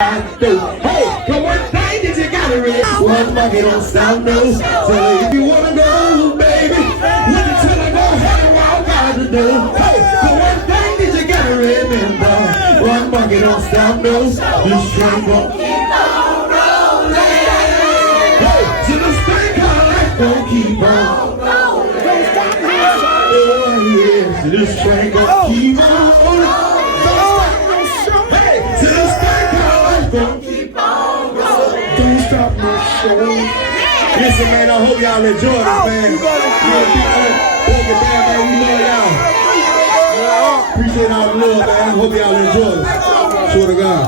Hey, come one thing that you gotta read. One monkey don't stop no. So if you wanna go, baby, when you tell her go ahead and walk out the door. Hey, come one thing that you gotta remember. One monkey don't stop no. This train gon' keep on rolling. Hey, so this thing called life gon' keep on rolling. Oh yeah, so this train gon' keep on rolling. Don't keep on rolling. Don't stop no show. Listen, man, I hope y'all enjoy this, man. Pokey band, man, we love y'all. Appreciate all the love, man. I hope y'all enjoy this. Swear to God.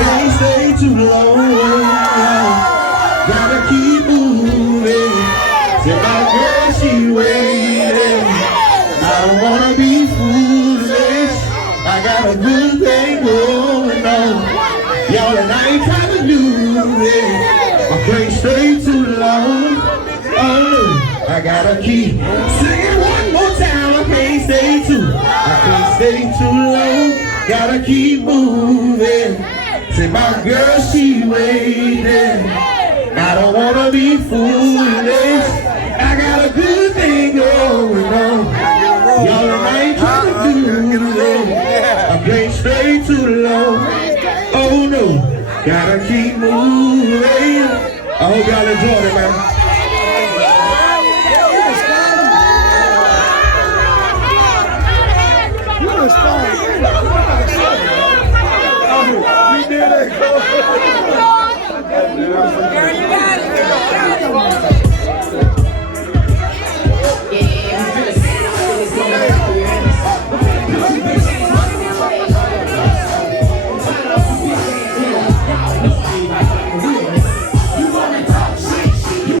Can't stay too long. Gotta keep moving. Till my girl, she waiting. I don't wanna be foolish. I got a good thing going on. Y'all and I ain't trying to do it. I can't stay too long. Oh no, I gotta keep singing one more time. I can't stay too long. Gotta keep moving. Say my girl, she waiting. I don't wanna be foolish. I got a good thing going on. Y'all and I ain't trying to do it. I can't stay too long. Oh no, gotta keep moving. I hope y'all enjoyed it, man.